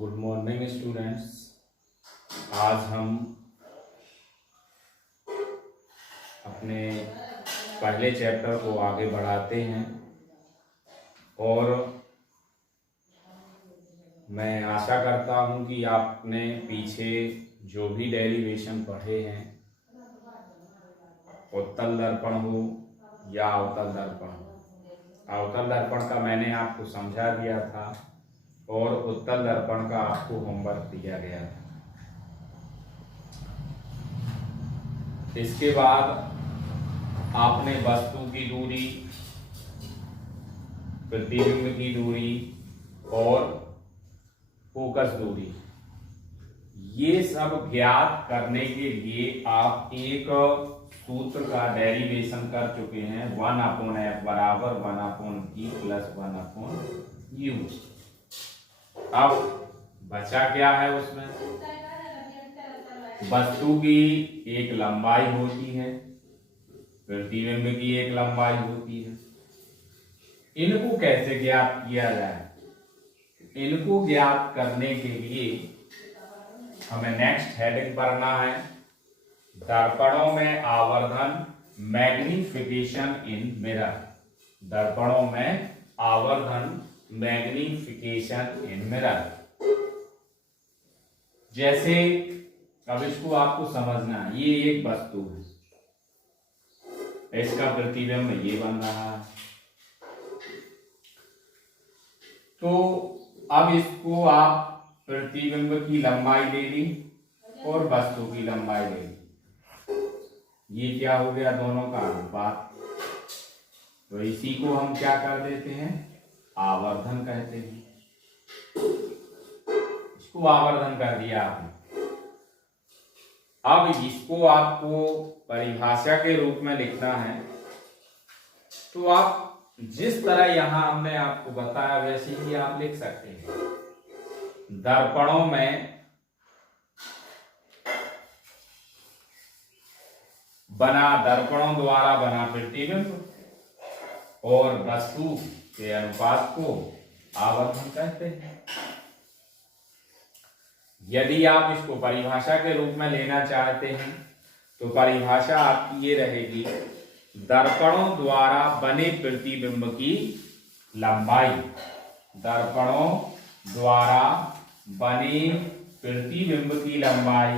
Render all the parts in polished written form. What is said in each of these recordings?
Good morning students. आज हम अपने पहले चैप्टर को आगे बढ़ाते हैं और मैं आशा करता हूं कि आपने पीछे जो भी डेरिवेशन पढ़े हैं, उत्तल दर्पण हो या अवतल दर्पण हो, अवतल दर्पण का मैंने आपको समझा दिया था और उत्तल दर्पण का आपको होमवर्क दिया गया था। इसके बाद आपने वस्तु की दूरी, प्रतिबिंब की दूरी और फोकस दूरी, ये सब ज्ञात करने के लिए आप एक सूत्र का डेरिवेशन कर चुके हैं। 1/f बराबर 1/p प्लस 1/u। अब बचा क्या है उसमें? वस्तु की एक लंबाई होती है, प्रतिबिंब की एक लंबाई होती है। इनको कैसे ज्ञात किया जाए? इनको ज्ञात करने के लिए हमें नेक्स्ट हेडिंग पढ़ना है, दर्पणों में आवर्धन, मैग्निफिकेशन इन मिरर। दर्पणों में आवर्धन, मैग्निफिकेशन इन मिरर। जैसे अब इसको आपको समझना है, ये एक वस्तु है, इसका प्रतिबिंब ये बन रहा है। तो अब इसको आप प्रतिबिंब की लंबाई ले ली और वस्तु की लंबाई ले ली, ये क्या हो गया? दोनों का अनुपात। तो इसी को हम क्या कर देते हैं? आवर्धन कहते हैं। इसको आवर्धन कर दिया आपने। अब इसको आपको परिभाषा के रूप में लिखना है, तो आप जिस तरह यहां हमने आपको बताया वैसे ही आप लिख सकते हैं। दर्पणों में दर्पणों द्वारा बना प्रतिबिंब और वस्तु के अनुपात को आवर्धन कहते हैं। यदि आप इसको परिभाषा के रूप में लेना चाहते हैं तो परिभाषा आपकी ये रहेगी, दर्पणों द्वारा बने प्रतिबिंब की लंबाई, दर्पणों द्वारा बने प्रतिबिंब की लंबाई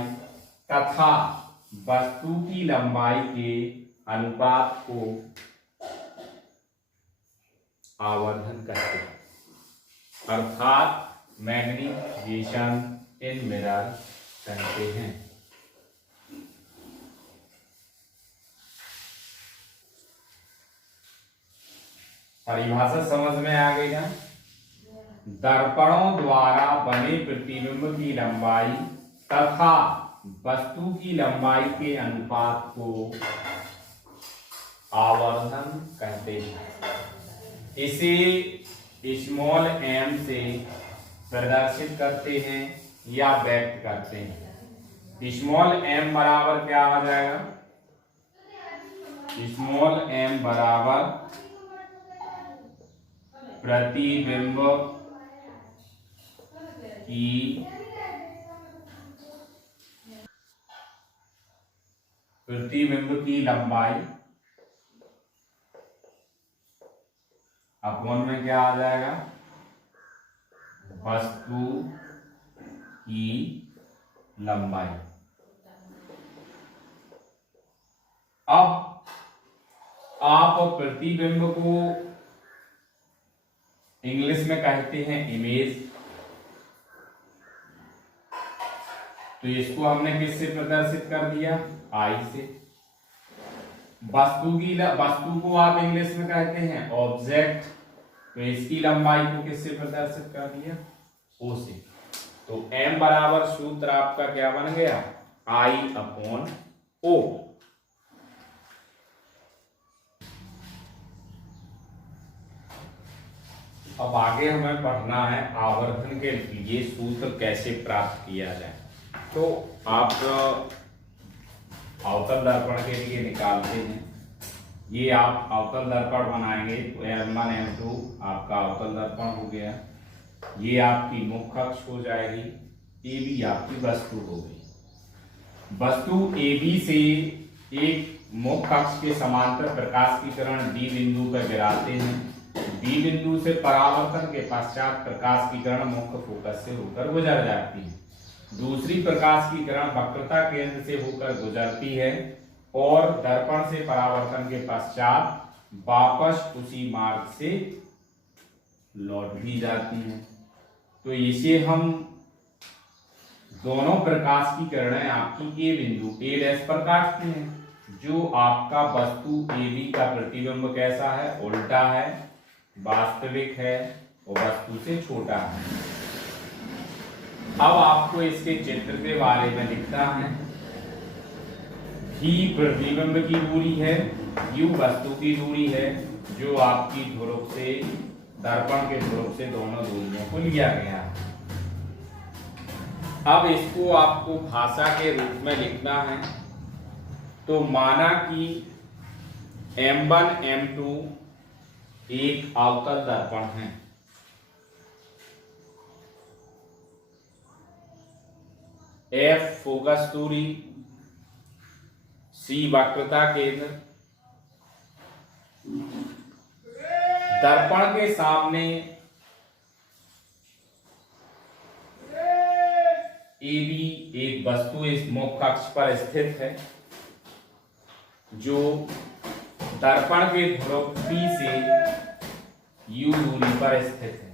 तथा वस्तु की लंबाई के अनुपात को आवर्धन कहते हैं, अर्थात मैग्निफिकेशन इन मिरर कहते हैं। परिभाषा समझ में आ गई ना? दर्पणों द्वारा बने प्रतिबिंब की लंबाई तथा वस्तु की लंबाई के अनुपात को आवर्धन कहते हैं। इसे स्मॉल m से प्रदर्शित करते हैं या व्यक्त करते हैं। स्मॉल m बराबर क्या आ जाएगा? स्मॉल m बराबर प्रतिबिंब की लंबाई अपॉन में क्या आ जाएगा? वस्तु की लंबाई। अब आप प्रतिबिंब को इंग्लिश में कहते हैं इमेज। तो इसको हमने किससे प्रदर्शित कर दिया? आई से। वस्तु को आप इंग्लिश में कहते हैं ऑब्जेक्ट। तो इसकी लंबाई को किससे प्रदर्शित कर दिया? ओ से। तो m बराबर सूत्र आपका क्या बन गया? I/O। अब आगे हमें पढ़ना है आवर्धन के लिए सूत्र कैसे प्राप्त किया जाए। तो आप अवतल दर्पण के लिए निकालते हैं, ये आप अवतल दर्पण बनाएंगे तो M1 M2 आपका अवतल दर्पण हो गया। ये आपकी मुख्य अक्ष हो जाएगी, ए बी आपकी वस्तु हो गई। वस्तु ए बी से एक मुख्य अक्ष के समांतर प्रकाश की किरण बी बिंदु पर गिराते हैं। बी बिंदु से परावर्तन के पश्चात प्रकाश की किरण मुख्य फोकस से होकर गुजर जाती है। दूसरी प्रकाश की किरण वक्रता केंद्र से होकर गुजरती है और दर्पण से परावर्तन के पश्चात वापस उसी मार्ग से लौट भी जाती है। तो इसे हम दोनों प्रकाश की किरणें आपकी ए बिंदु ए डैश पर काटते हैं। जो आपका वस्तु ए बी का प्रतिबिंब कैसा है, उल्टा है, वास्तविक है और वस्तु से छोटा है। अब आपको इसके चित्र के बारे में लिखना है। भी प्रतिबिंब की दूरी है, यू वस्तु की दूरी है, जो आपकी ध्रुव से दर्पण के ध्रुव से दोनों दूरियों को लिया गया है। अब इसको आपको भाषा के रूप में लिखना है। तो माना कि M1 M2 एक अवतल दर्पण है। F फोकस दूरी, C वक्रता केंद्र। दर्पण के सामने ए बी एक वस्तु इस मुख्य अक्ष पर स्थित है, जो दर्पण के ध्रुव P से U दूरी पर स्थित है।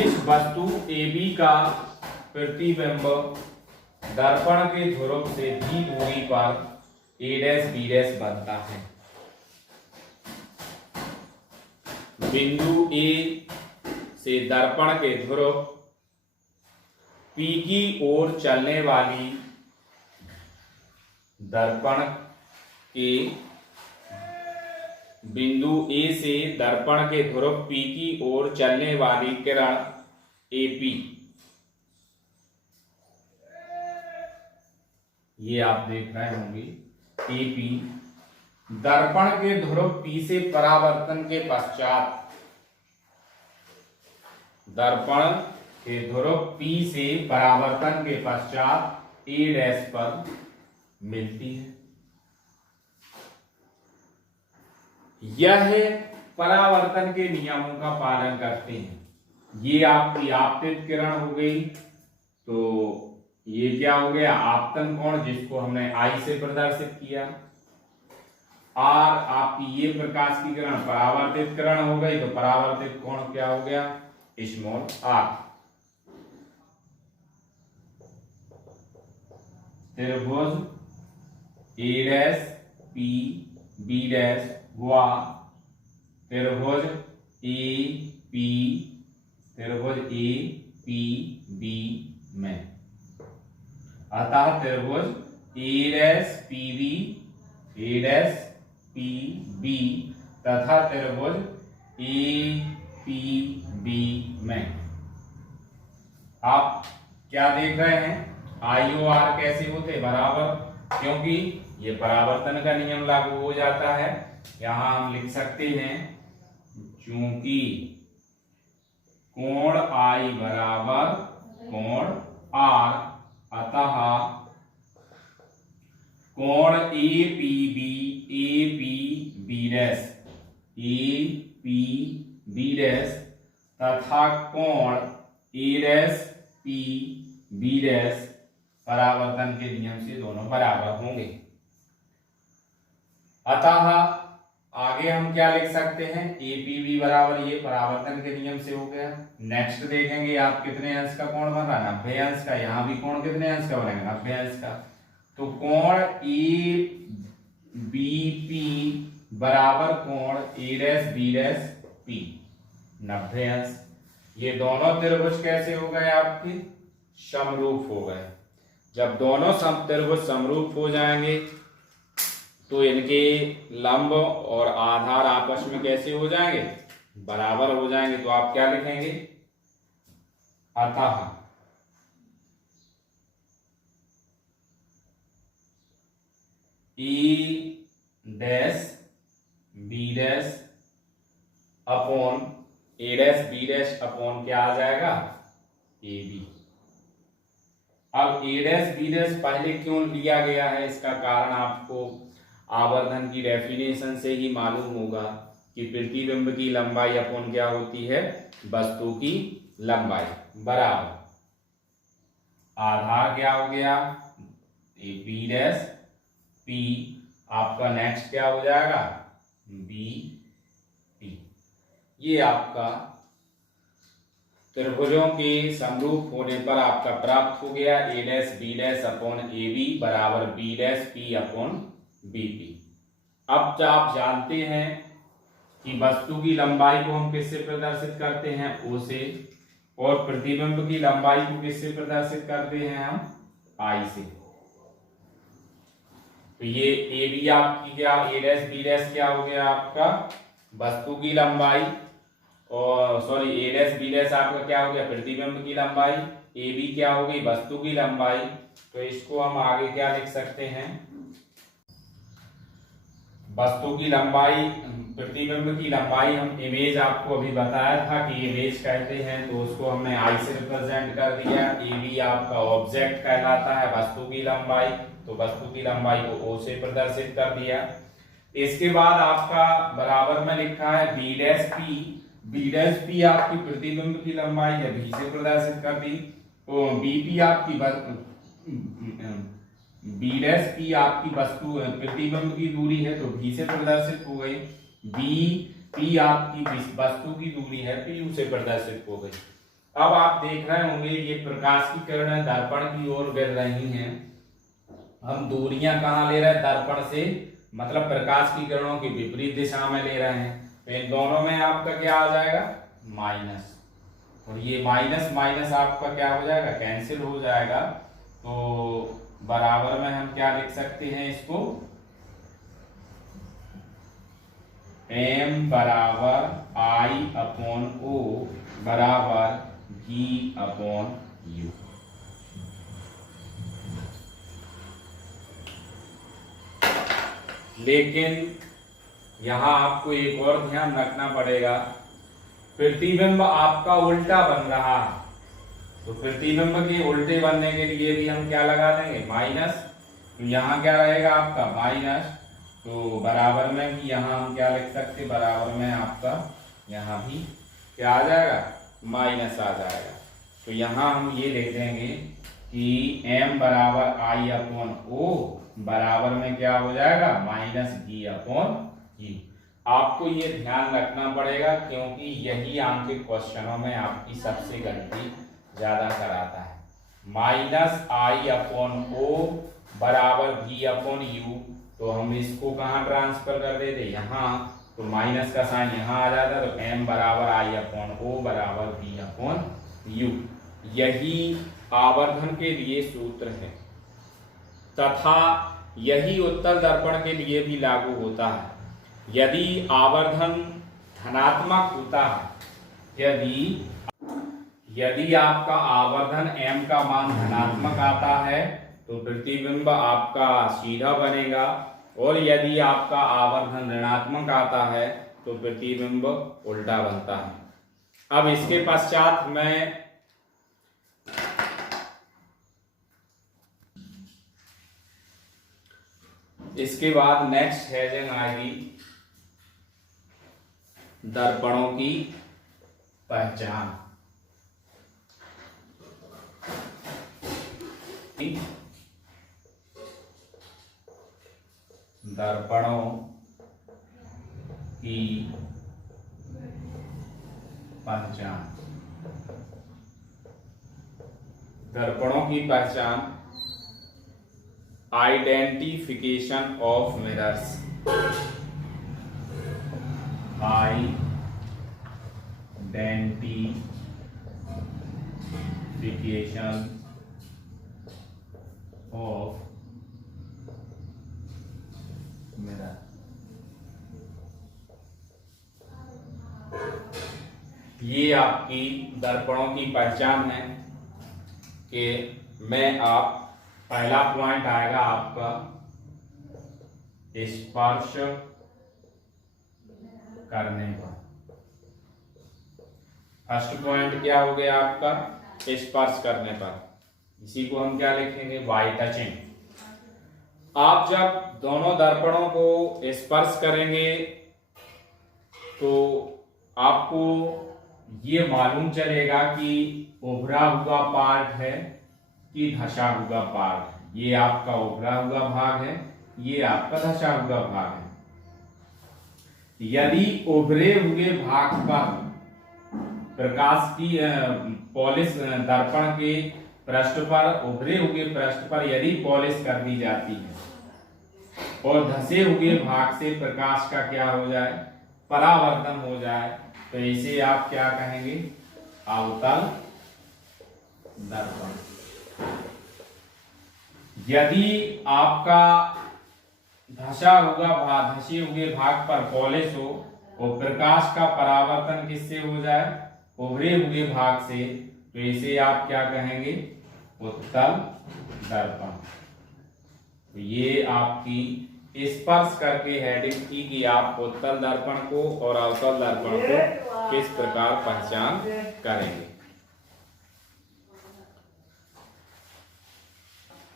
इस वस्तु ए बी का प्रतिबिंब दर्पण के ध्रुव से भी दूरी पर ए डैश बी डैश बनता है। बिंदु ए से दर्पण के ध्रुव P की ओर चलने वाली दर्पण के बिंदु ए से दर्पण के ध्रुव P की ओर चलने वाली किरण AP, ये आप देख रहे होंगे AP, दर्पण के ध्रुव P से परावर्तन के पश्चात दर्पण के ध्रुव P से परावर्तन के पश्चात A डैश पर मिलती है। यह परावर्तन के नियमों का पालन करते हैं। ये आपकी आपतित किरण हो गई। तो ये क्या हो गया, आपतन कोण, जिसको हमने I से प्रदर्शित किया। R आपकी ये प्रकाश की किरण परावर्तित किरण हो गई। तो परावर्तित कोण क्या हो गया, स्मॉल r। त्रिभुज A dash P B dash हुआ त्रिभुज A P B में। अतः त्रिभुज A डैश P B तथा त्रिभुज A P B में आप क्या देख रहे हैं, I और R कैसे होते, बराबर, क्योंकि ये परावर्तन का नियम लागू हो जाता है। यहां हम लिख सकते हैं, चूंकि कोण I बराबर कोण R, अतः कोण APB डैश तथा कोण APB डैश परावर्तन के नियम से दोनों बराबर होंगे। अतः आगे हम क्या लिख सकते हैं, APB बराबर, ये परावर्तन के नियम से हो गया। नेक्स्ट देखेंगे आप कितने अंश का कोण बन रहा है, 90 अंश का। यहाँ भी कोण कितने अंश का बनेगा, 90 अंश का। तो कोण ABP बराबर कोण A'B'P 90 अंश। ये दोनों त्रिभुज कैसे हो गए, आपके समरूप हो गए। जब दोनों त्रिभुज समरूप हो जाएंगे तो इनके लंब और आधार आपस में कैसे हो जाएंगे, बराबर हो जाएंगे। तो आप क्या लिखेंगे, अतः A dash B dash upon A dash B dash upon क्या आ जाएगा, ए बी। अब ए डैश बी डैश पहले क्यों लिया गया है, इसका कारण आपको आवर्धन की डेफिनेशन से ही मालूम होगा कि प्रतिबिंब की लंबाई अपॉन क्या होती है, वस्तु की लंबाई, बराबर आधार क्या हो गया, ए बी डैश, पी आपका नेक्स्ट क्या हो जाएगा, बी पी। ये आपका त्रिभुजों के समरूप होने पर आपका प्राप्त हो गया A dash B dash upon A B बराबर B dash P upon B P. अब आप जानते हैं कि वस्तु की लंबाई को हम किससे प्रदर्शित करते हैं, ओ से, और प्रतिबिंब की लंबाई को किससे प्रदर्शित करते हैं हम, आई से। तो ये ए बी आपकी क्या, ए डैश बी डैश क्या हो गया आपका वस्तु की लंबाई, और सॉरी ए डैश बी डैश आपका क्या हो गया प्रतिबिंब की लंबाई, ए बी क्या हो गई वस्तु की लंबाई। तो इसको हम आगे क्या लिख सकते हैं, वस्तु की लंबाई, प्रतिबिंब की लंबाई हम इमेज आपको अभी बताया था कि इमेज कहते हैं, तो उसको हमने आई से रिप्रेजेंट कर दिया। ए बी आपका ऑब्जेक्ट कहलाता है, वस्तु की लंबाई, तो वस्तु की लंबाई को ओ से प्रदर्शित कर दिया। इसके बाद आपका बराबर में लिखा है B dash P, B dash P आपकी प्रतिबिंब की लंबाई या बी से प्रदर्शित कर दी, तो बी पी आपकी बी डैश पी आपकी वस्तु प्रतिबिंब की दूरी है तो बी से प्रदर्शित हो गई, बी पी आपकी वस्तु की दूरी है पी यू से प्रदर्शित हो गई। अब आप देख रहे होंगे ये प्रकाश की किरणें दर्पण की ओर गिर रही हैं, हम दूरियां कहाँ ले रहे हैं, दर्पण से, मतलब प्रकाश की किरणों की विपरीत दिशा में ले रहे हैं, तो इन दोनों में आपका क्या आ जाएगा, माइनस, और ये माइनस माइनस आपका क्या हो जाएगा, कैंसिल हो जाएगा। तो बराबर में हम क्या लिख सकते हैं इसको, m बराबर आई अपॉन ओ बराबर v अपॉन यू। लेकिन यहां आपको एक और ध्यान रखना पड़ेगा, प्रतिबिंब आपका उल्टा बन रहा है, तो प्रतिबिंब के उल्टे बनने के लिए भी हम क्या लगा देंगे, माइनस। तो यहाँ क्या रहेगा आपका माइनस, तो बराबर में भी यहाँ हम क्या लिख सकते, बराबर में आपका यहाँ भी क्या आ जाएगा, माइनस आ जाएगा। तो यहाँ हम ये लिख देंगे कि m बराबर आई अपॉन ओ बराबर में क्या हो जाएगा, माइनस v अपॉन यू। आपको ये ध्यान रखना पड़ेगा क्योंकि यही आंकिक क्वेश्चनों में आपकी सबसे गलती ज्यादा कराता है। माइनस आई अपॉन ओ बराबर v अपॉन यू, तो हम इसको कहाँ ट्रांसफर कर देते, यहाँ, तो माइनस का साइन यहाँ आ जाता, तो m बराबर आई अपॉन ओ बराबर v अपॉन यू। यही आवर्धन के लिए सूत्र है तथा यही उत्तल दर्पण के लिए भी लागू होता है। यदि आवर्धन धनात्मक होता है, यदि आपका आवर्धन m का मान धनात्मक आता है तो प्रतिबिंब आपका सीधा बनेगा, और यदि आपका आवर्धन ऋणात्मक आता है तो प्रतिबिंब उल्टा बनता है। अब इसके पश्चात मैं इसके बाद नेक्स्ट हेडिंग आएगी दर्पणों की पहचान। दर्पणों की पहचान, दर्पणों की पहचान, identification of mirrors, identification of mirror. ये आपकी दर्पणों की पहचान है कि मैं आप पहला पॉइंट आएगा आपका स्पर्श करने पर, फर्स्ट पॉइंट क्या हो गया आपका, स्पर्श करने पर, इसी को हम क्या लिखेंगे, बाय टचिंग। आप जब दोनों दर्पणों को स्पर्श करेंगे तो आपको ये मालूम चलेगा कि उभरा हुआ पार्ट है कि धंसा हुआ पार्ट है। ये आपका उभरा हुआ भाग है, ये आपका धंसा हुआ भाग है। यदि उभरे हुए भाग पर प्रकाश की पॉलिश दर्पण के पृष्ठ पर, उभरे हुए पृष्ठ पर यदि पॉलिश कर दी जाती है और धंसे हुए भाग से प्रकाश का क्या हो जाए, परावर्तन हो जाए, तो इसे आप क्या कहेंगे, अवतल दर्पण। यदि आपका धंसा हुआ भाग, धंसे हुए भाग पर पॉलिश हो और प्रकाश का परावर्तन किससे हो जाए, उभरे हुए भाग से, तो इसे आप क्या कहेंगे, उत्तल दर्पण। तो ये आपकी स्पर्श करके हेडिंग की कि आप उत्तल दर्पण को और अवतल दर्पण को किस प्रकार पहचान करेंगे।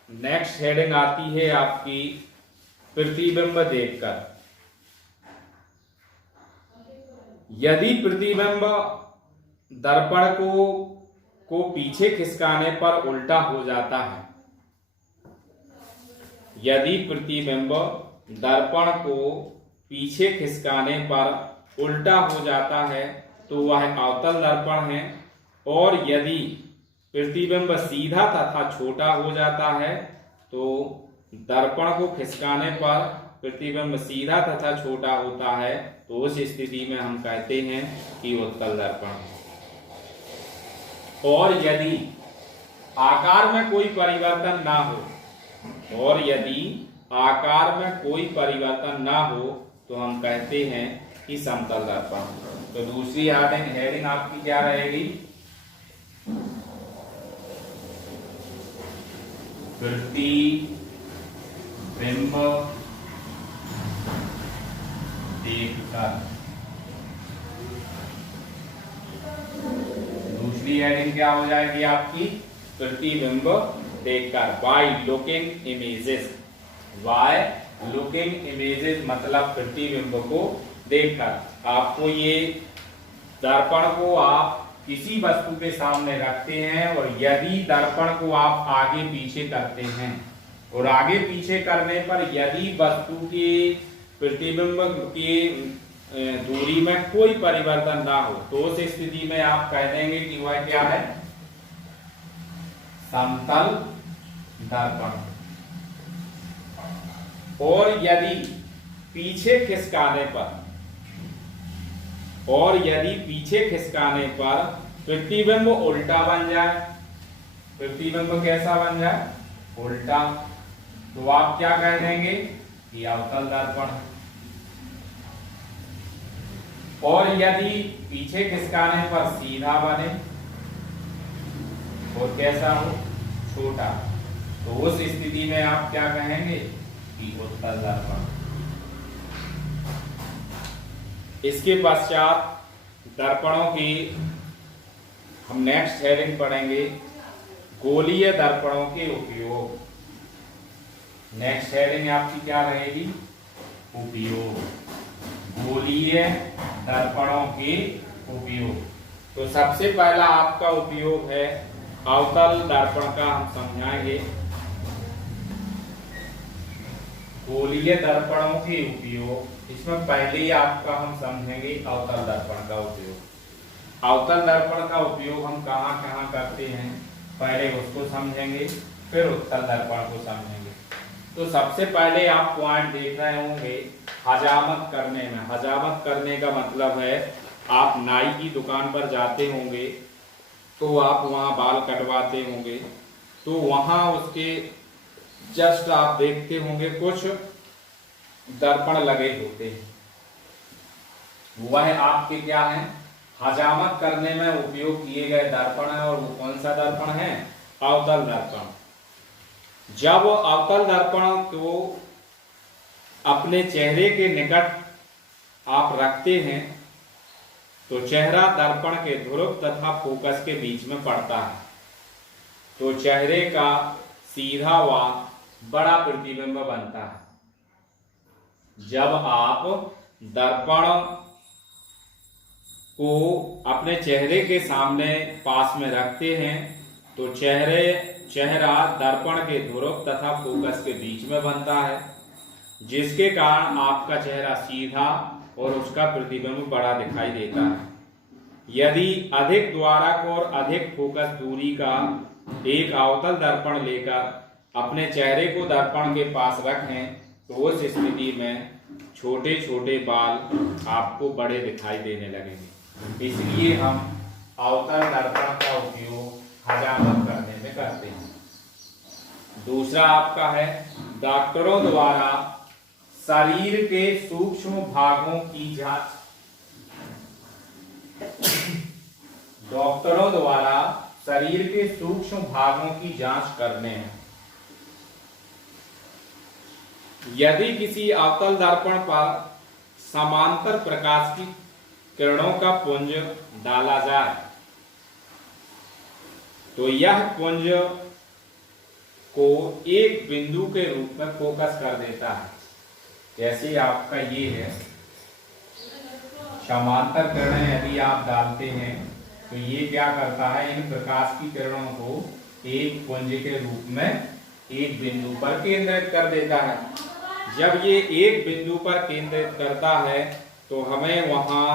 नेक्स्ट हेडिंग आती है आपकी प्रतिबिंब देखकर। यदि प्रतिबिंब दर्पण को पीछे खिसकाने पर उल्टा हो जाता है, यदि प्रतिबिंब दर्पण को पीछे खिसकाने पर उल्टा हो जाता है तो वह अवतल दर्पण है। और यदि प्रतिबिंब सीधा तथा छोटा हो जाता है तो दर्पण को खिसकाने पर प्रतिबिंब सीधा तथा छोटा होता है, तो उस स्थिति में हम कहते हैं कि उत्तल दर्पण है। और यदि आकार में कोई परिवर्तन ना हो, और यदि आकार में कोई परिवर्तन ना हो तो हम कहते हैं कि समतल दर्पण। तो दूसरी हेडिंग आपकी क्या रहेगी, प्रतिबिंब देखकर। दूसरी हेडिंग क्या हो जाएगी आपकी, प्रतिबिंब देखकर, by looking images. By looking images मतलब प्रतिबिंब को देखकर। आपको ये दर्पण को आप किसी वस्तु के सामने रखते हैं और यदि दर्पण को आप आगे पीछे करते हैं और आगे पीछे करने पर यदि वस्तु के प्रतिबिंब की दूरी में कोई परिवर्तन ना हो तो उस स्थिति में आप कह देंगे कि वह क्या है, समतल दर्पण। और यदि पीछे खिसकाने पर, और यदि पीछे खिसकाने पर प्रतिबिंब उल्टा बन जाए, प्रतिबिंब कैसा बन जाए, उल्टा, तो आप क्या कह देंगे कि अवतल दर्पण। और यदि पीछे खिसकाने पर सीधा बने और कैसा हो, छोटा, तो उस स्थिति में आप क्या कहेंगे कि उत्तल दर्पण। इसके पश्चात दर्पणों की हम नेक्स्ट हेडिंग पढ़ेंगे, गोलीय दर्पणों के उपयोग। नेक्स्ट हेडिंग आपकी क्या रहेगी, उपयोग, गोलीय दर्पणों के उपयोग। तो सबसे पहला आपका उपयोग है अवतल दर्पण का, हम समझाएंगे गोलीय दर्पणों के उपयोग। इसमें पहले ही आपका हम समझेंगे अवतल दर्पण का उपयोग। अवतल दर्पण का उपयोग हम कहाँ कहाँ करते हैं पहले उसको समझेंगे, फिर उत्तल दर्पण को समझेंगे। तो सबसे पहले आप पॉइंट देख रहे होंगे हजामत करने में। हजामत करने का मतलब है आप नाई की दुकान पर जाते होंगे तो आप वहाँ बाल कटवाते होंगे, तो वहाँ उसके जस्ट आप देखते होंगे कुछ दर्पण लगे होते हैं, वह आपके क्या है, हजामत करने में उपयोग किए गए दर्पण है। और वो कौन सा दर्पण है, अवतल दर्पण। जब अवतल दर्पण को अपने चेहरे के निकट आप रखते हैं तो चेहरा दर्पण के ध्रुव तथा फोकस के बीच में पड़ता है, तो चेहरे का सीधा व बड़ा प्रतिबिंब बनता है। जब आप दर्पण को अपने चेहरे के सामने पास में रखते हैं तो चेहरा दर्पण के ध्रुव तथा फोकस के बीच में बनता है, जिसके कारण आपका चेहरा सीधा और उसका प्रतिबिंब बड़ा दिखाई देता है। यदि अधिक द्वारक और अधिक फोकस दूरी का एक अवतल दर्पण लेकर अपने चेहरे को दर्पण के पास रखें तो उस स्थिति में छोटे छोटे बाल आपको बड़े दिखाई देने लगेंगे। इसलिए हम अवतल दर्पण का उपयोग हजामत करने में करते हैं। दूसरा आपका है डॉक्टरों द्वारा शरीर के सूक्ष्म भागों की जांच। डॉक्टरों द्वारा शरीर के सूक्ष्म भागों की जांच करने हैं। यदि किसी अवतल दर्पण पर समांतर प्रकाश की किरणों का पुंज डाला जाए तो यह पुंज को एक बिंदु के रूप में फोकस कर देता है। जैसे आपका ये है, समांतर किरणें यदि आप डालते हैं तो ये क्या करता है, इन प्रकाश की किरणों को एक पुंज के रूप में एक बिंदु पर केंद्रित कर देता है। जब ये एक बिंदु पर केंद्रित करता है तो हमें वहां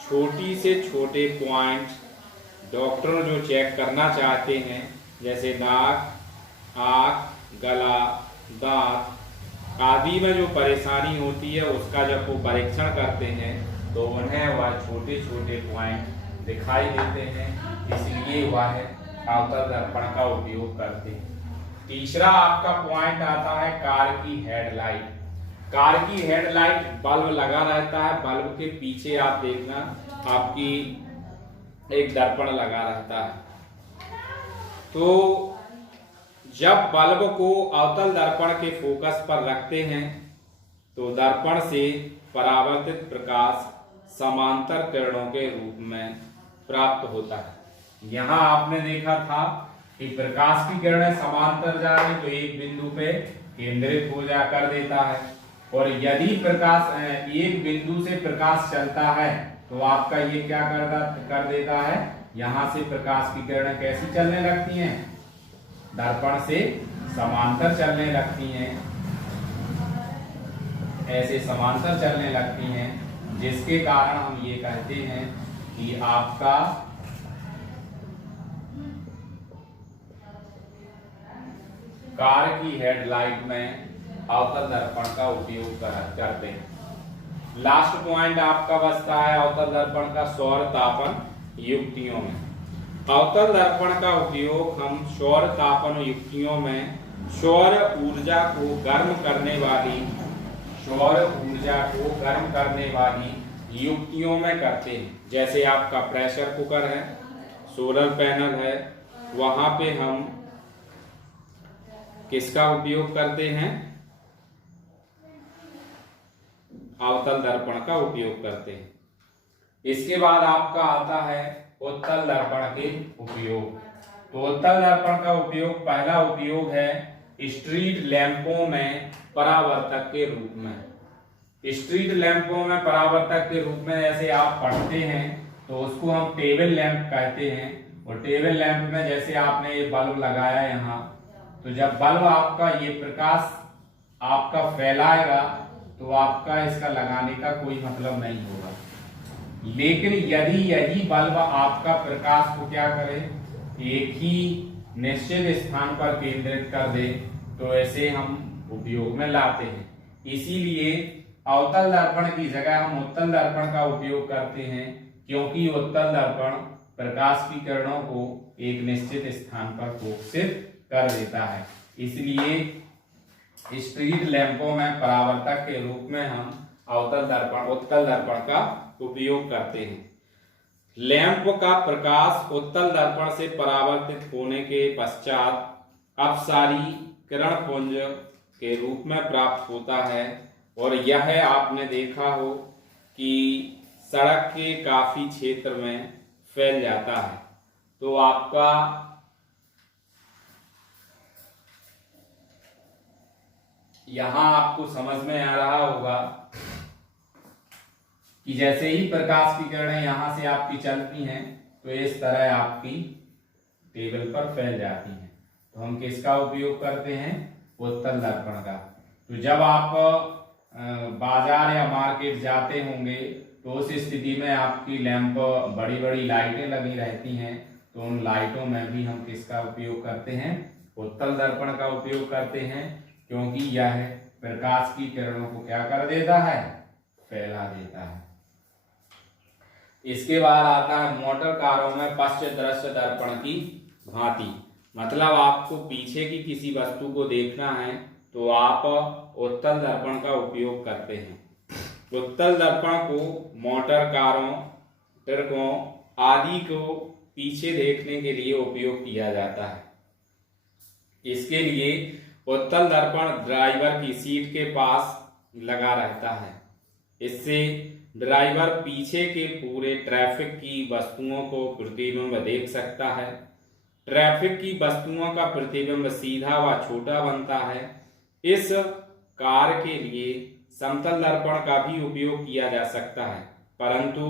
छोटी से छोटे पॉइंट डॉक्टर जो चेक करना चाहते हैं, जैसे नाक, आँख, गला, दांत आदि में जो परेशानी होती है उसका जब वो परीक्षण करते हैं तो उन्हें वह छोटे छोटे पॉइंट दिखाई देते हैं, इसलिए वह अवतल दर्पण का उपयोग करते हैं। तीसरा आपका पॉइंट आता है कार की हेडलाइट। कार की हेडलाइट बल्ब लगा रहता है, बल्ब के पीछे आप देखना आपकी एक दर्पण लगा रहता है। तो जब बल्ब को अवतल दर्पण के फोकस पर रखते हैं तो दर्पण से परावर्तित प्रकाश समांतर किरणों के रूप में प्राप्त होता है। यहाँ आपने देखा था कि प्रकाश की किरणें समांतर जा रही तो एक बिंदु पे केंद्रित हो जा कर देता है, और यदि प्रकाश एक बिंदु से प्रकाश चलता है तो आपका ये क्या कर देता है, यहाँ से प्रकाश की किरणें कैसी चलने लगती हैं, दर्पण से समांतर चलने लगती हैं, ऐसे समांतर चलने लगती हैं, जिसके कारण हम ये कहते हैं कि आपका कार की हेडलाइट में अवतल दर्पण का उपयोग करते हैं। लास्ट पॉइंट आपका बचता है अवतल दर्पण का सौर तापन युक्तियों में। अवतल दर्पण का उपयोग हम सौर तापन युक्तियों में सौर ऊर्जा को गर्म करने वाली युक्तियों में करते हैं। जैसे आपका प्रेशर कुकर है, सोलर पैनल है, वहां पे हम किसका उपयोग करते हैं, अवतल दर्पण का उपयोग करते हैं। इसके बाद आपका आता है उत्तल दर्पण के उपयोग। तो उत्तल दर्पण का उपयोग, पहला उपयोग है स्ट्रीट लैंपों में परावर्तक के रूप में। स्ट्रीट लैंपों में परावर्तक के रूप में जैसे आप पढ़ते हैं तो उसको हम टेबल लैंप कहते हैं। और टेबल लैंप में जैसे आपने ये बल्ब लगाया यहाँ, तो जब बल्ब आपका ये प्रकाश आपका फैलाएगा तो आपका इसका लगाने का कोई मतलब नहीं होगा। लेकिन यदि यही बल्ब आपका प्रकाश को क्या करे, एक ही निश्चित स्थान पर केंद्रित कर दे, तो ऐसे हम उपयोग में लाते हैं। इसीलिए अवतल दर्पण की जगह हम उत्तल दर्पण का उपयोग करते हैं, क्योंकि उत्तल दर्पण प्रकाश की किरणों को एक निश्चित स्थान पर फोकसित कर देता है। इसलिए स्ट्रीट लैंपों में परावर्तक के रूप में हम उत्तल दर्पण का उपयोग करते हैं। लैंप का प्रकाश उत्तल दर्पण से परावर्तित होने के पश्चात अपसारी किरण पुंज के रूप में प्राप्त होता है। और यह आपने देखा हो कि सड़क के काफी क्षेत्र में फैल जाता है। तो आपका यहां आपको समझ में आ रहा होगा कि जैसे ही प्रकाश की किरणें यहां से आपकी चलती हैं तो इस तरह आपकी टेबल पर फैल जाती हैं। तो हम किसका उपयोग करते हैं? उत्तल दर्पण का। तो जब आप बाजार या मार्केट जाते होंगे तो उस स्थिति में आपकी लैंप बड़ी बड़ी लाइटें लगी रहती हैं, तो उन लाइटों में भी हम किसका उपयोग करते हैं? उत्तल दर्पण का उपयोग करते हैं, क्योंकि यह प्रकाश की किरणों को क्या कर देता है? फैला देता है। इसके बाद आता है मोटर कारों में पश्च दृश्य दर्पण की भांति। मतलब आपको पीछे की किसी वस्तु को देखना है तो आप उत्तल दर्पण का उपयोग करते हैं। उत्तल दर्पण को मोटर कारों, ट्रकों आदि को पीछे देखने के लिए उपयोग किया जाता है। इसके लिए उत्तल दर्पण ड्राइवर की सीट के पास लगा रहता है। इससे ड्राइवर पीछे के पूरे ट्रैफिक की वस्तुओं को प्रतिबिंब देख सकता है। ट्रैफिक की वस्तुओं का प्रतिबिंब सीधा व छोटा बनता है। इस कार्य के लिए समतल दर्पण का भी उपयोग किया जा सकता है, परंतु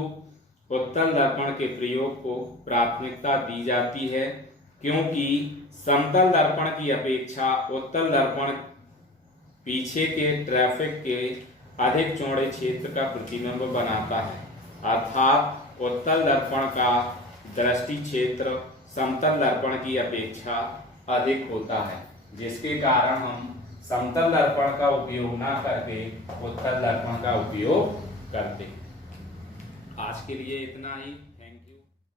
उत्तल दर्पण के प्रयोग को प्राथमिकता दी जाती है, क्योंकि समतल दर्पण की अपेक्षा उत्तल दर्पण पीछे के ट्रैफिक के अधिक चौड़े क्षेत्र का प्रतिबिंब बनाता है। अर्थात उत्तल दर्पण का दृष्टि क्षेत्र समतल दर्पण की अपेक्षा अधिक होता है, जिसके कारण हम समतल दर्पण का उपयोग ना करके उत्तल दर्पण का उपयोग करते हैं। आज के लिए इतना ही।